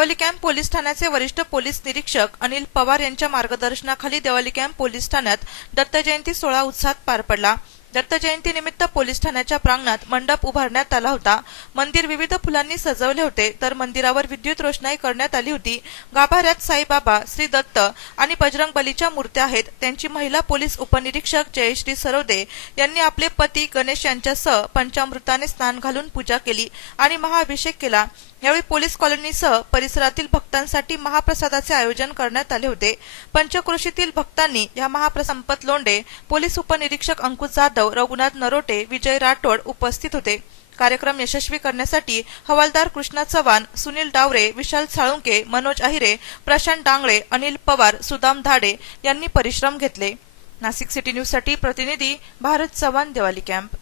देवली camp police ठाण्याचे वरिष्ठ पोलीस निरीक्षक अनिल पवार यांच्या मार्गदर्शनाखाली देवली कॅम्प पोलीस ठाण्यात दत्त जयंती सोहळा उत्साहात पार पडला। दत्त जयंतीनिमित्त पोलीस ठाण्याच्या प्रांगणात मंडप उभारण्यात आला होता। मंदिर विविध फुलांनी सजवले होते, तर मंदिरावर विद्युत रोषणाई करण्यात आली होती। गाभाऱ्यात साईबाबा, श्री दत्त आणि बजरंग बलीच्या मूर्त्या आहेत। त्यांची महिला पोलीस उपनिरीक्षक जयश्री सरोदे यांनी आपले पती गणेश यांच्यासह पंचामृताने स्नान घालून पूजा केली आणि महाअभिषेक केला। यावेळी पोलीस कॉलनीसह परिसरातील भक्तांसाठी महाप्रसादाचे आयोजन करण्यात आले होते। पंचक्रोशीतील भक्तांनी या महाप्रसाद लोंढे, पोलीस उपनिरीक्षक अंकुश जाधव, रघुनाथ नरोटे, विजय राठोड उपस्थित होते। कार्यक्रम यशस्वी करण्यासाठी हवालदार कृष्णा चव्हाण, सुनील डावरे, विशाल साळुंके, मनोज अहिरे, प्रशांत डांगळे, अनिल पवार, सुदाम धाडे यांनी परिश्रम घेतले। नाशिक सिटी न्यूज साठी प्रतिनिधी भारत चव्हाण, देवली कॅम्प।